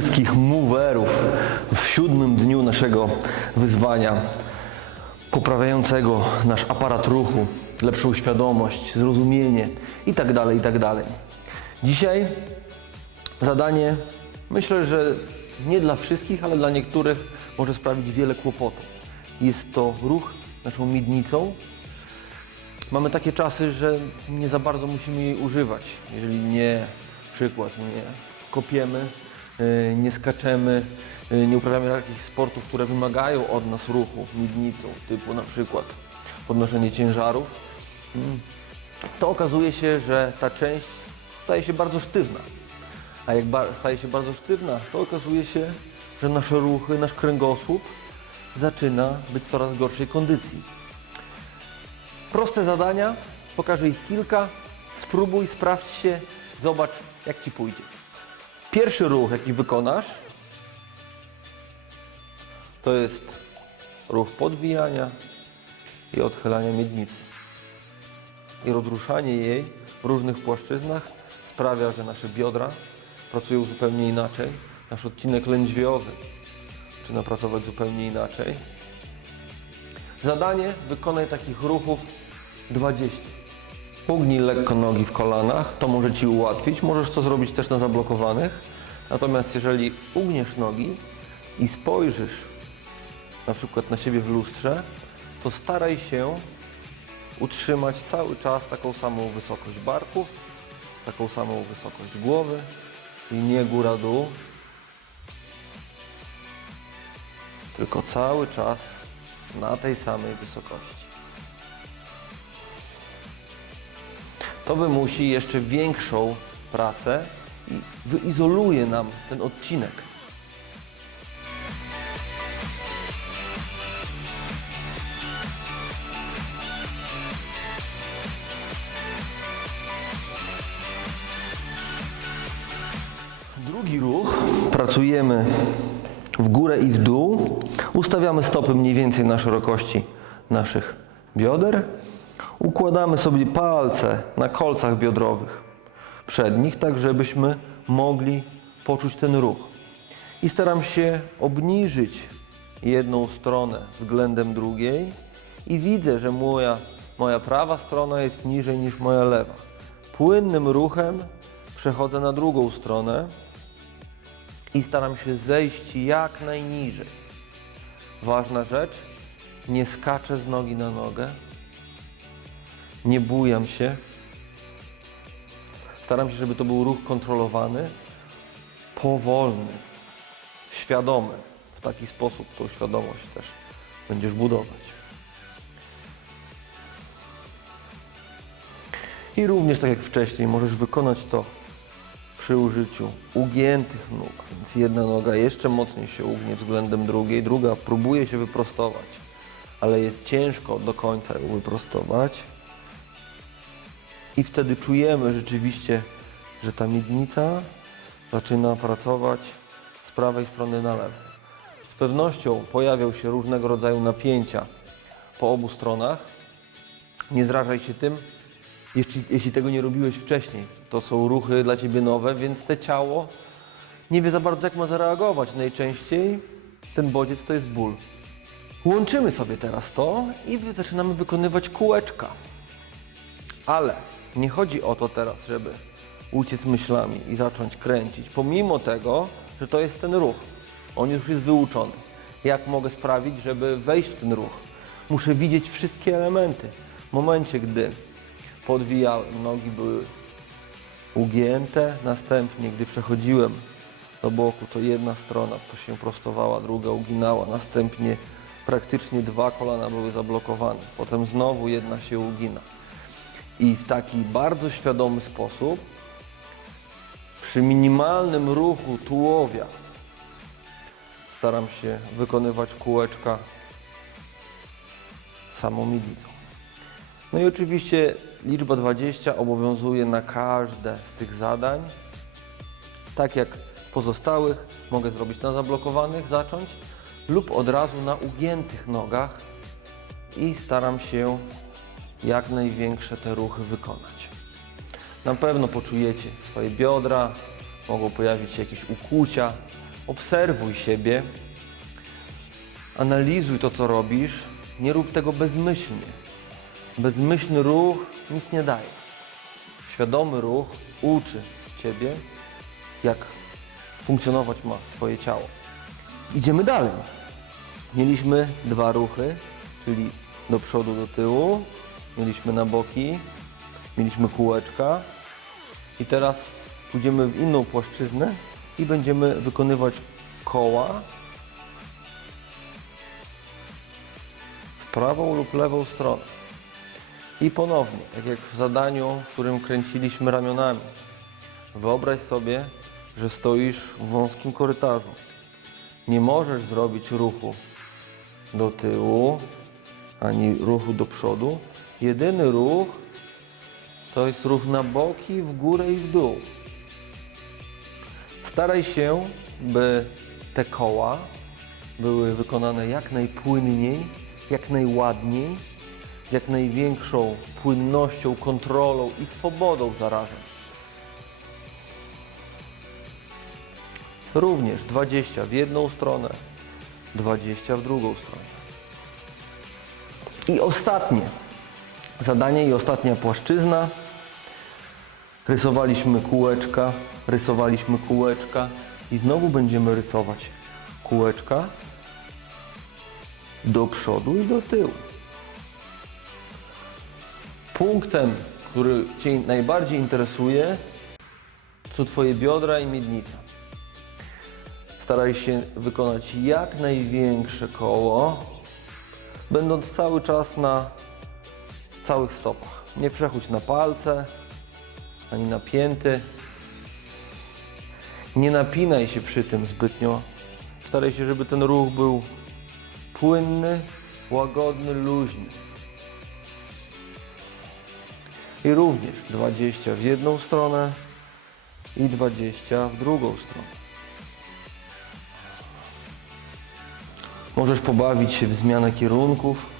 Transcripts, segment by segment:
wszystkich moverów w siódmym dniu naszego wyzwania poprawiającego nasz aparat ruchu, lepszą świadomość, zrozumienie itd. itd. Dzisiaj zadanie myślę, że nie dla wszystkich, ale dla niektórych może sprawić wiele kłopotu. Jest to ruch naszą miednicą, Mamy takie czasy, że nie za bardzo musimy jej używać. Jeżeli nie, przykład, nie kopiemy, nie skaczemy, y, nie uprawiamy jakichś sportów, które wymagają od nas ruchu miednicą, typu na przykład podnoszenie ciężarów, mm, to okazuje się, że ta część staje się bardzo sztywna. A jak staje się bardzo sztywna, to okazuje się, że nasze ruchy, nasz kręgosłup zaczyna być w coraz gorszej kondycji. Proste zadania, pokażę ich kilka. Spróbuj, sprawdź się, zobacz jak Ci pójdzie. Pierwszy ruch, jaki wykonasz, to jest ruch podwijania i odchylania miednicy. I rozruszanie jej w różnych płaszczyznach sprawia, że nasze biodra pracują zupełnie inaczej. Nasz odcinek lędźwiowy zaczyna pracować zupełnie inaczej. Zadanie wykonaj takich ruchów 20. Ugnij lekko nogi w kolanach, to może Ci ułatwić. Możesz to zrobić też na zablokowanych. Natomiast jeżeli ugniesz nogi i spojrzysz na przykład na siebie w lustrze, to staraj się utrzymać cały czas taką samą wysokość barków, taką samą wysokość głowy i nie góra-dół, tylko cały czas na tej samej wysokości. To wymusi jeszcze większą pracę i wyizoluje nam ten odcinek. Drugi ruch. Pracujemy w górę i w dół. Ustawiamy stopy mniej więcej na szerokości naszych bioder. Układamy sobie palce na kolcach biodrowych przednich, tak żebyśmy mogli poczuć ten ruch. I staram się obniżyć jedną stronę względem drugiej i widzę, że moja, moja prawa strona jest niżej niż moja lewa. Płynnym ruchem przechodzę na drugą stronę i staram się zejść jak najniżej. Ważna rzecz, nie skaczę z nogi na nogę, nie bujam się. Staram się, żeby to był ruch kontrolowany, powolny, świadomy. W taki sposób tą świadomość też będziesz budować. I również tak jak wcześniej możesz wykonać to przy użyciu ugiętych nóg, więc jedna noga jeszcze mocniej się ugnie względem drugiej, druga próbuje się wyprostować, ale jest ciężko do końca ją wyprostować. I wtedy czujemy rzeczywiście, że ta miednica zaczyna pracować z prawej strony na lewo. Z pewnością pojawią się różnego rodzaju napięcia po obu stronach. Nie zrażaj się tym, jeśli, jeśli tego nie robiłeś wcześniej. To są ruchy dla Ciebie nowe, więc te ciało nie wie za bardzo jak ma zareagować. Najczęściej ten bodziec to jest ból. Łączymy sobie teraz to i zaczynamy wykonywać kółeczka. Ale nie chodzi o to teraz, żeby uciec myślami i zacząć kręcić, pomimo tego, że to jest ten ruch. On już jest wyuczony. Jak mogę sprawić, żeby wejść w ten ruch? Muszę widzieć wszystkie elementy. W momencie, gdy podwijałem, nogi były ugięte, następnie, gdy przechodziłem do boku, to jedna strona to się prostowała, druga uginała, następnie praktycznie dwa kolana były zablokowane, potem znowu jedna się ugina. I w taki bardzo świadomy sposób, przy minimalnym ruchu tułowia, staram się wykonywać kółeczka samą miednicą. No i oczywiście liczba 20 obowiązuje na każde z tych zadań. Tak jak pozostałych, mogę zrobić na zablokowanych, zacząć lub od razu na ugiętych nogach i staram się jak największe te ruchy wykonać. Na pewno poczujecie swoje biodra, mogą pojawić się jakieś ukłucia, obserwuj siebie, analizuj to, co robisz, nie rób tego bezmyślnie. Bezmyślny ruch nic nie daje. Świadomy ruch uczy Ciebie, jak funkcjonować ma Twoje ciało. Idziemy dalej. Mieliśmy dwa ruchy, czyli do przodu, do tyłu, mieliśmy na boki, mieliśmy kółeczka i teraz pójdziemy w inną płaszczyznę i będziemy wykonywać koła w prawą lub lewą stronę. I ponownie, tak jak w zadaniu, w którym kręciliśmy ramionami. Wyobraź sobie, że stoisz w wąskim korytarzu. Nie możesz zrobić ruchu do tyłu, ani ruchu do przodu. Jedyny ruch to jest ruch na boki, w górę i w dół. Staraj się, by te koła były wykonane jak najpłynniej, jak najładniej, z jak największą płynnością, kontrolą i swobodą zarazem. Również 20 w jedną stronę, 20 w drugą stronę. I ostatnie zadanie i ostatnia płaszczyzna. Rysowaliśmy kółeczka, rysowaliśmy kółeczka i znowu będziemy rysować kółeczka do przodu i do tyłu. Punktem, który Cię najbardziej interesuje, są Twoje biodra i miednica. Staraj się wykonać jak największe koło, będąc cały czas na całych stopach. Nie przechódź na palce, ani na pięty. Nie napinaj się przy tym zbytnio. Staraj się, żeby ten ruch był płynny, łagodny, luźny. I również 20 w jedną stronę i 20 w drugą stronę. Możesz pobawić się w zmianę kierunków.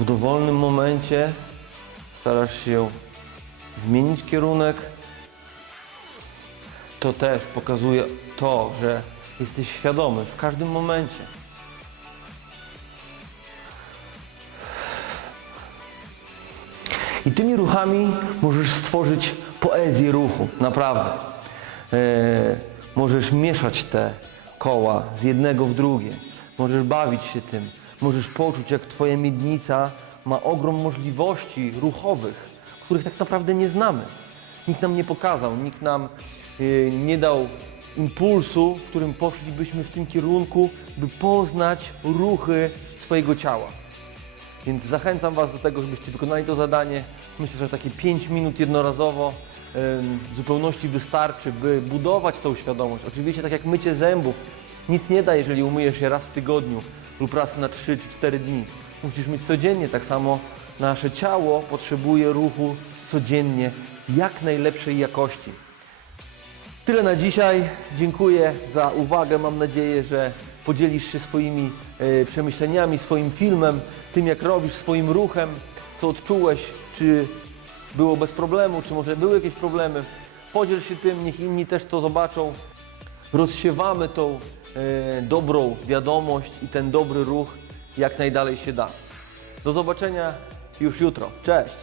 W dowolnym momencie starasz się zmienić kierunek. To też pokazuje to, że jesteś świadomy w każdym momencie. I tymi ruchami możesz stworzyć poezję ruchu, naprawdę. E, możesz mieszać te koła z jednego w drugie. Możesz bawić się tym. Możesz poczuć, jak Twoja miednica ma ogrom możliwości ruchowych, których tak naprawdę nie znamy. Nikt nam nie pokazał, nikt nam e, nie dał impulsu, w którym poszlibyśmy w tym kierunku, by poznać ruchy swojego ciała. Więc zachęcam Was do tego, żebyście wykonali to zadanie. Myślę, że takie 5 minut jednorazowo w zupełności wystarczy, by budować tą świadomość. Oczywiście tak jak mycie zębów, nic nie da, jeżeli umyjesz się raz w tygodniu lub raz na 3 czy 4 dni. Musisz mieć codziennie, tak samo nasze ciało potrzebuje ruchu codziennie, jak najlepszej jakości. Tyle na dzisiaj. Dziękuję za uwagę. Mam nadzieję, że podzielisz się swoimi e, przemyśleniami, swoim filmem, tym jak robisz, swoim ruchem, co odczułeś, czy było bez problemu, czy może były jakieś problemy. Podziel się tym, niech inni też to zobaczą. Rozsiewamy tą e, dobrą wiadomość i ten dobry ruch jak najdalej się da. Do zobaczenia już jutro. Cześć!